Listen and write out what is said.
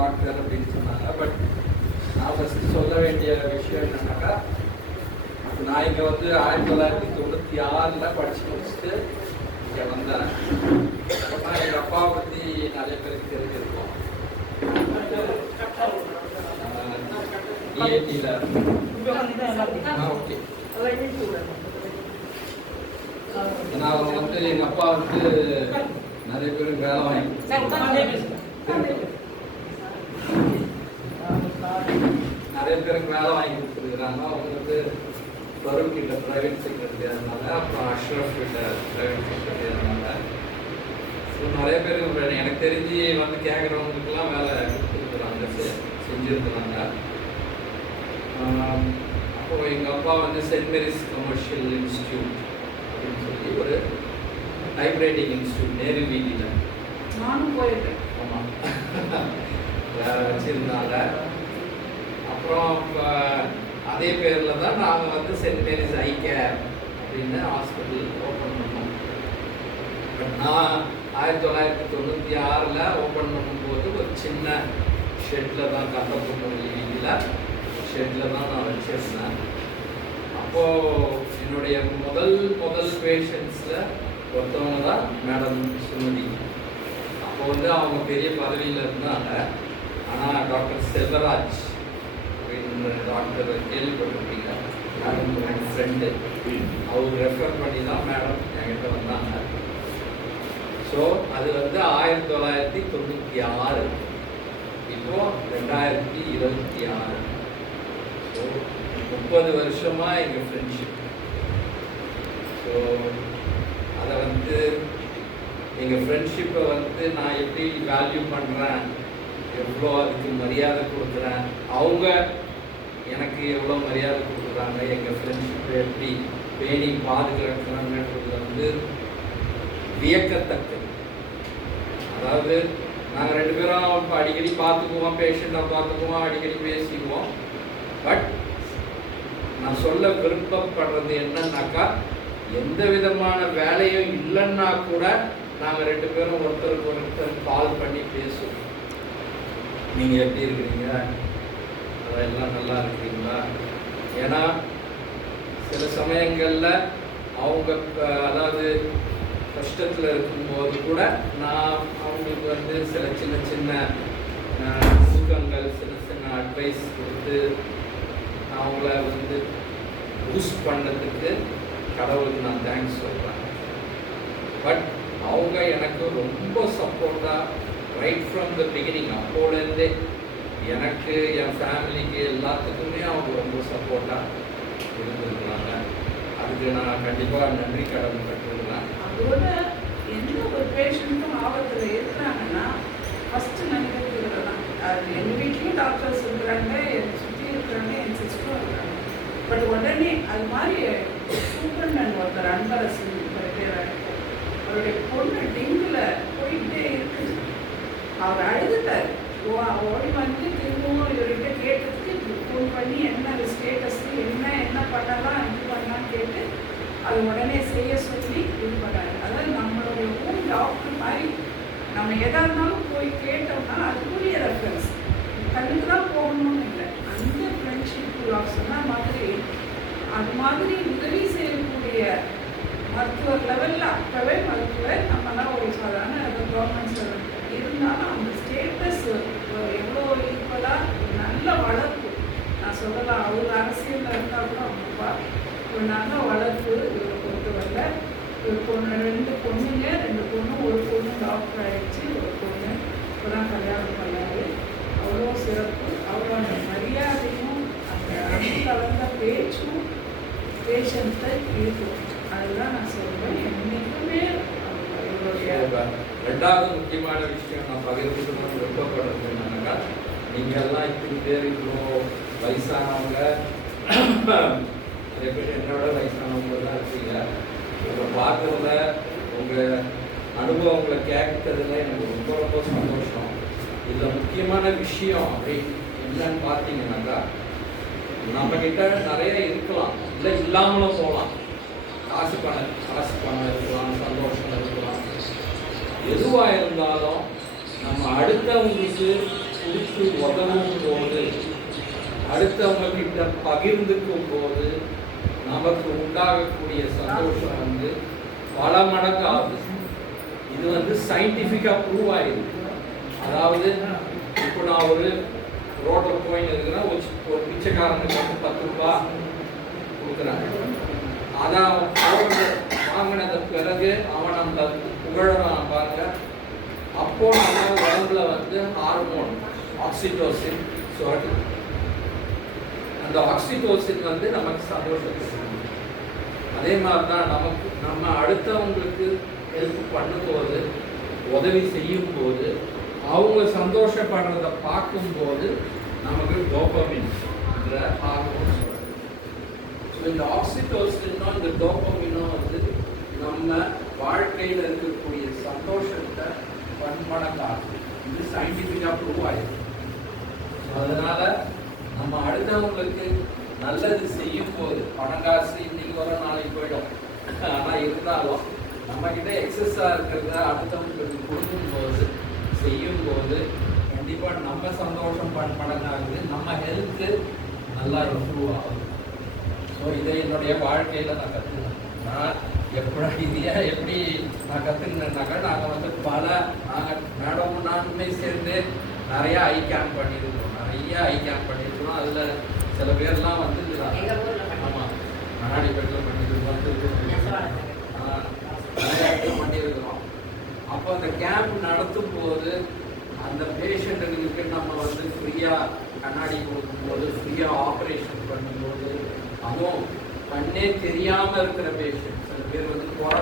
Doctor அப்படின்னு சொன்னாங்க. But நான் ஃபஸ்ட்டு சொல்ல வேண்டிய விஷயம் என்னன்னாக்கா, நான் இங்கே வந்து 1996 படித்து முடிச்சுட்டு இங்கே வந்தேன். ஆனால் எங்கள் அப்பாவை பற்றி நிறைய பேருக்கு தெரிஞ்சிருக்கோம். டிஐடியில் ஓகே. ஏன்னா அவங்க வந்து எங்கள் அப்பா வந்து நிறைய பேருக்கு வேலை வாங்கி நிறைய பேருக்கு வேலை வாங்கி கொடுத்துருக்குறாங்க. அவங்க வந்து பருவ் கிட்ட ப்ரைவேட் செக்ரட்டரி இருந்தாங்க, அப்புறம் அஷ்ரஃப் கிட்ட ப்ரைவேட் செக்ரட்டரி இருந்தாங்க. ஸோ நிறைய பேருக்கு எனக்கு தெரிஞ்சு வந்து கேட்குறவங்களுக்குலாம் வேலை கொடுத்துருக்குறாங்க, செஞ்சுருக்குறாங்க. அப்போது எங்கள் அப்பா வந்து சென்ட் மேரிஸ் கமர்ஷியல் இன்ஸ்டியூட் அப்படின்னு சொல்லி ஒரு டைப்ரைட்டிங் இன்ஸ்டியூட் நேரு வீதியில் நானும் போயிருக்கேன். ஆமாம் வச்சுருந்தாங்க. அப்புறம் அதே பேரில் தான் நாங்கள் வந்து சென்ட் மேரிஸ் ஐ கேர் அப்படின்னு ஹாஸ்பிட்டல் ஓப்பன் பண்ணோம். பட் நான் 1996 ஓப்பன் பண்ணும்போது ஒரு சின்ன ஷெட்டில் தான், கட்டப்பொன்னி வீதியில் ஷெட்டில் தான் நான் வச்சுருந்தேன். அப்போது என்னுடைய முதல் பேஷண்ட்ஸில் ஒருத்தவங்க தான் மேடம் சுமதி. அப்போ வந்து அவங்க பெரிய பதவியில் இருந்தாங்க. ஆனால் டாக்டர் செல்வராஜ் அப்படின்ற டாக்டர் கேள்விப்பட்டிருப்பீங்க, மேடம் என் ஃப்ரெண்டு, அவர் ரெஃபர் பண்ணி தான் மேடம் என்கிட்ட வந்தாங்க. ஸோ அது வந்து 1996, இப்போது 2026. ஸோ 30 வருஷமாக எங்கள் ஃப்ரெண்ட்ஷிப். ஸோ அதை வந்து எங்கள் ஃப்ரெண்ட்ஷிப்பை வந்து நான் எப்படி வேல்யூ பண்ணுறேன், எவ்வளோ அதுக்கு மரியாதை கொடுக்குறேன், அவங்க எனக்கு எவ்வளோ மரியாதை கொடுக்குறாங்க, எங்கள் ஃப்ரெண்ட்ஷிப்பை எப்படி பேணி பாதுகாக்கிறாங்கன்றது வந்து வியக்கத்தக்கது. அதாவது நாங்கள் 2 பேரும் இப்போ அடிக்கடி பார்த்துக்குவோம், பேஷண்ட்டை பார்த்துக்குவோம், அடிக்கடி பேசிக்குவோம். பட் நான் சொல்ல விருப்பப்படுறது என்னன்னாக்கா, எந்த விதமான வேலையும் இல்லைன்னா கூட நாங்கள் 2 பேரும் ஒருத்தருக்கு ஒருத்தர் கால் பண்ணி பேசுவோம். நீங்கள் எப்படி இருக்கிறீங்க, அதெல்லாம் நல்லா இருக்கிறீங்களா? ஏன்னா சில சமயங்களில் அவங்க அதாவது கஷ்டத்தில் இருக்கும்போது கூட நான் அவங்களுக்கு வந்து சில சின்ன சுகங்கள், சின்ன அட்வைஸ் கொடுத்து அவங்கள வந்து பூஸ்ட் பண்ணதுக்கு கடவுளுக்கு நான் தேங்க்ஸ் சொல்கிறேன். பட் அவங்க எனக்கு ரொம்ப சப்போர்ட்டாக ரைட் ஃப்ரம் த பிகினிங், அப்போலேருந்தே எனக்கு, என் ஃபேமிலிக்கு எல்லாத்துக்குமே அவங்க ரொம்ப சப்போர்ட்டாக இருந்துருக்குறாங்க. அதுக்கு நான் கண்டிப்பாக நன்றி கடன் பட்டிருக்கிறேன். அதோட எந்த ஒரு பேஷண்ட்டும் ஆபத்தில் இருக்கிறாங்கன்னா ஃபஸ்ட்டு நினைக்கிறது தான். அது எங்கள் வீட்லேயும் டாக்டர்ஸ் இருக்கிறாங்க, என்னை சுற்றி இருக்கிறாங்க, என் சிஸ்டரும் இருக்கிறாங்க. பட் உடனே அது மாதிரி சூப்பர்மேன் ஒருத்தர் அன்பரசன் பேர், அவருடைய பொண்ணு டெங்குல போயிட்டே இருக்குது. அவர் அழுதுட்டார். ஓடி வந்து திரும்பவும் இவர்கிட்ட கேட்டதுக்கு ஃபோன் பண்ணி என்ன ஸ்டேட்டஸ், என்ன பண்ணலாம், இது பண்ணலான்னு கேட்டு அது உடனே செய்ய சொல்லி இது பண்ணாரு. அதாவது நம்மளுடைய ஹோம் டாக்டர் மாதிரி நம்ம எதாக இருந்தாலும் போய் கேட்டோம்னா அதுக்குரிய ரெஃபரன்ஸ், கண்ணுக்கு தான் போகணும்னு இல்லை. அந்த ஃப்ரெண்ட்ஷிப் சொன்ன மாதிரி அது மாதிரி உதவி செய்யக்கூடிய மருத்துவர் லெவலில் அப்போவே மருத்துவர், நம்மலாம் ஒரு சாதாரண கவர்மெண்ட் சர்வெண்ட் இருந்தாலும் அந்த ஸ்டேட்டஸ் எவ்வளோ ஈக்குவலாக நல்ல வளர்ப்பு நான் சொல்லலாம். அவர் அரசியலில் இருந்தால் கூட அவங்க ஒரு நல்ல வளர்ப்பு இவரை பொறுத்தவரையில். ஒரு பொண்ணு, 2 பொண்ணுங்க, 2 பொண்ணு, ஒரு பொண்ணு டாக்டர் ஆகிடுச்சு, ஒரு பொண்ணு இப்போ தான் கல்யாணம் பண்ணாரு. அவ்வளோ சிறப்பு, அவ்வளோ அந்த மரியாதையும் அந்த அன்பு கலந்த பேச்சும் பேஷண்ட்டை இருக்கும். அதுதான் நான் சொல்லுவேன். என்றைக்குமே இவருடைய 2வது முக்கியமான விஷயம் நான் பகிர்ந்துக்கணும்னு விருப்பப்படுறது என்னன்னாக்கா, நீங்கள்லாம் இத்தனை பேர் இவ்வளோ வயசானவங்க, நிறைய பேர் என்னோட வயசானவங்க தான் இருக்கீங்க. உங்களை பார்க்குறதுல, உங்கள் அனுபவங்களை கேட்கறதுல எனக்கு ரொம்ப ரொம்ப சந்தோஷம். இதில் முக்கியமான விஷயம் அப்படி என்னன்னு பார்த்தீங்கன்னாக்கா, நம்மக்கிட்ட நிறைய இருக்கலாம், இல்லை இல்லாமலும் போகலாம். காசு பணம் இருக்கலாம், சந்தோஷம் இருக்கலாம். எதுவாக இருந்தாலும் நம்ம அடுத்தவங்களுக்கு கொடுத்து உதவும் போது, அடுத்தவங்க கிட்ட பகிர்ந்துக்கும் போது நமக்கு உண்டாகக்கூடிய சந்தோஷம் வந்து பல மடங்கு ஆகுது. இது வந்து சயின்டிஃபிக்கா ப்ரூவ் ஆயிருக்கு. அதாவது இப்போ நான் ஒரு ரோட்ல போயின்னு இருக்கிறேன், ஒரு பிச்சைக்காரனுக்கு வந்து 10 ரூபாய் கொடுக்குறாங்க. அதான் வாங்கினத பிறகு அவன் நம்ம புகழறான் பாருங்க. அப்போ நம்ம உடம்புல வந்து ஹார்மோன் ஆக்சிடோசின் சுரக்கும். அந்த ஆக்சிடோசின் வந்து நமக்கு சந்தோஷத்தை கொடுக்கும். அதே மாதிரி தான் நம்ம அடுத்தவங்களுக்கு ஹெல்ப் பண்ணும்போது, உதவி செய்யும் போது, அவங்க சந்தோஷப்படுறத பார்க்கும்போது நமக்கு டோபமின் ஹார்மோன் சுரக்கும். இந்த ஆக்சிடோசினும் இந்த டோபமினும் வந்து நம்ம வாழ்க்கையில் இருக்கக்கூடிய சந்தோஷத்தை பன்மடங்காகும். இது சயின்டிஃபிக்காக ப்ரூவ் ஆயிருக்கு. அதனால நம்ம அடுத்தவங்களுக்கு நல்லது செய்யும் போது, பணம் காசு இன்னைக்கு வர நாளைக்கு போயிடும், ஆனால் இருந்தாலும் நம்ம கிட்ட எக்ஸஸாக இருக்கிறத அடுத்தவங்களுக்கு கொடுக்கும்போது, செய்யும் போது கண்டிப்பாக நம்ம சந்தோஷம் பன்மடங்காகுது, நம்ம ஹெல்த்து நல்லா இம்ப்ரூவ் ஆகுது. ஸோ இதை என்னுடைய வாழ்க்கையில் நான் கற்றுக்கினேன். நான் எப்படி நான் கற்றுக்கினேன்னாக்கா, நாங்கள் வந்து நாங்கள் மேடமும் நானுமே சேர்ந்து நிறைய ஐ கேம்ப் பண்ணியிருக்கோம். அதில் சில பேர்லாம் வந்து ஆமாம் மணாடிப்பேட்டில் பண்ணியிருக்கோம், நிறைய பண்ணியிருக்கிறோம். அப்போ அந்த கேம்ப் நடத்தும் போது அந்த பேஷண்ட்டுகளுக்கு நம்ம வந்து ஃப்ரீயாக கண்ணாடி கொடுக்கும்போது, ஃப்ரீயாக ஆப்ரேஷன் பண்ணும்போது, அதுவும் கண்ணே தெரியாமல் இருக்கிற பேஷண்ட், சில பேர் வந்து குறை